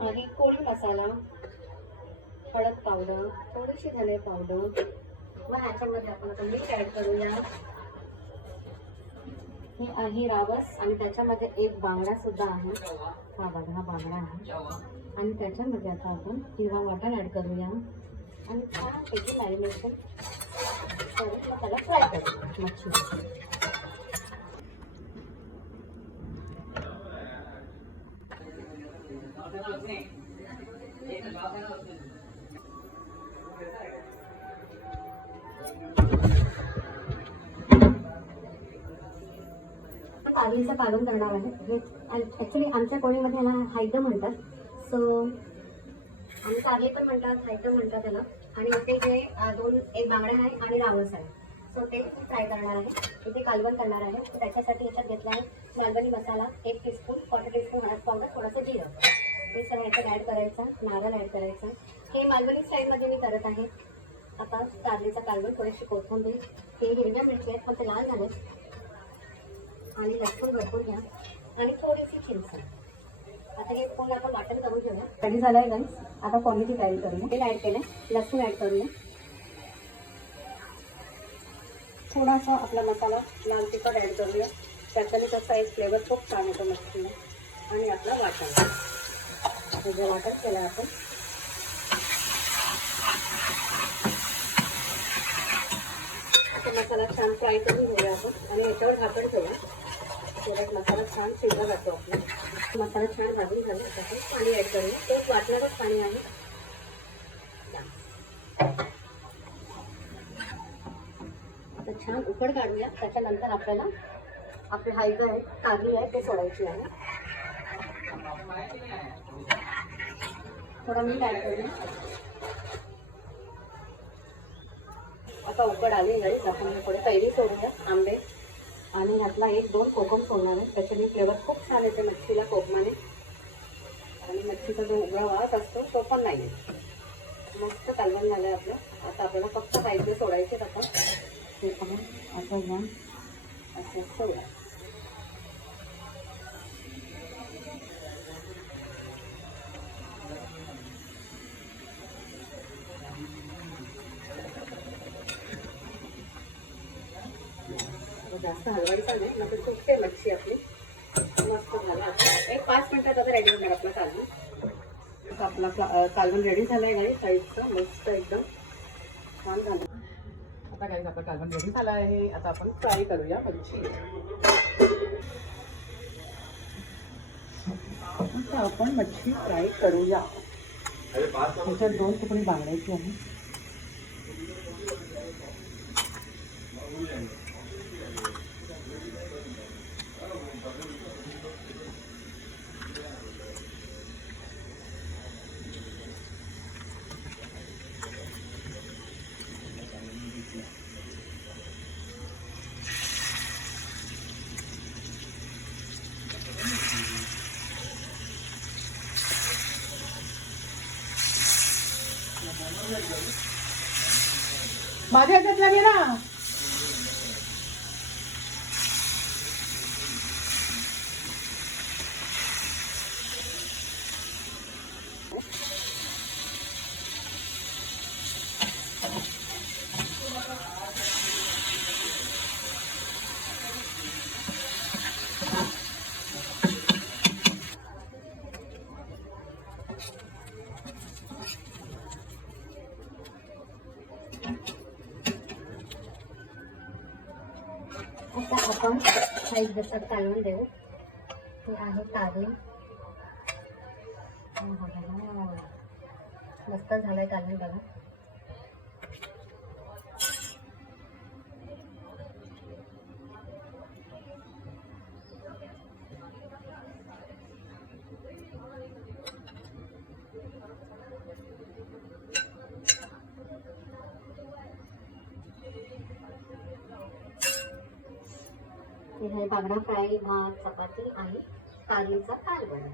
आणि कोळी मसाला, हळद पावडर, थोडीशी धने पावडर. मग ह्याच्यामध्ये आपण आता मीठ ॲड करूया. हे आहे रावस आणि त्याच्यामध्ये एक बांगडा सुद्धा आहे. हा बघा, हा बांगडा आहे. आणि त्याच्यामध्ये आता आपण हिरवा मटण ॲड करूया आणि छानपैकी मॅरिनेशन करून मग त्याला फ्राय करू मच्छी. कारलीचं काढून करणार आहे. हे ॲक्च्युली आमच्या कोळीमध्ये याला हायतं म्हणतात. सो आम्ही कारली पण म्हणतात, हायतं म्हणतात त्याला. आणि इथे जे एक बांगडा आहे आणि रावस आहे. सो ते फ्राय करणार आहे. इथे कालवण करणार आहे. तर त्याच्यासाठी याच्यात घेतला आहे मालवणी मसाला 1 टीस्पून, 1/4 टीस्पून हळद पावडर, थोडंसं जिरं. हे सगळं याच्यात ॲड करायचं. नारळ ॲड करायचं. हे मालवणी स्टाईलमध्ये मी करत आहे. आता कारलीचा कालवण, थोडीशी कोथिंबीर. हे हिरव्या मिरची आहेत पण ते लाल झाले. आणि लसूण भरपूर घ्या आणि थोडीशी चिंच. आता हे पूर्ण आपण वाटण करून घेऊया. रेडी झालं आहे गाईस. आता क्वांटिटी तयारी करूया. तेल ॲड केलं, लसूण ॲड करूया. थोडासा आपला मसाला लाल तिखट ॲड करूया. त्याच्याने त्याचा एक फ्लेवर खूप छान येतो मच्छीला. आणि आपला वाटण, हे जे वाटण केलं आपण, मसाला छान फ्राय करून घेऊया आपण आणि याच्यावर झाकण ठेवूया. थोड्यात मसाला छान शिजला जातो आपला. मसाला छान भाजून झाला. त्याच्यात पाणी ॲड करूया. तोच वाटणारच पाणी आहे. आता छान उकड काढूया. त्याच्यानंतर आपल्याला आपले हायचं आहे, कारली आहे, ते सोडायची आहे. थोडं मीठ ॲड करूया. आता उकड आली गाईस. आपण थोडे कैरी सोडूया, आंबे. आणि ह्यातला 1-2 कोकम सोडणार आहे. त्याच्याने फ्लेवर खूप छान येते मच्छीला कोकमाने. आणि मच्छीचा जो उघडा वास असतो तो पण नाही येत. मस्त कालवण झालं आहे आपलं. आता आपल्याला फक्त हायचे सोडायचे. आता ते पण असं घ्या, असं सोडा. जास्त हलवायचं नाही, नंतर तुटते मच्छी आपली. मस्त झालं. एक 5 मिनिटात आता रेडी होणार आपला कालवण. आपला कालवण रेडी झालं आहे गाई. साईडचं मस्त एकदम छान झालं. आता गाईस आपलं कालवण रेडी झालं आहे. आता आपण फ्राय करूया मच्छी. आता आपण मच्छी फ्राय करूया. त्याच्यात 2 तुकडे बांगड्याची आहे. माझ्या हातातला घे ना. आता आपण साईड जसं कालवण देऊ. हे आहे कारली. मस्त झालंय कालवण बघा. हे बांगडा फ्राय, भात, चपाती आणि कारलीचा कालवण.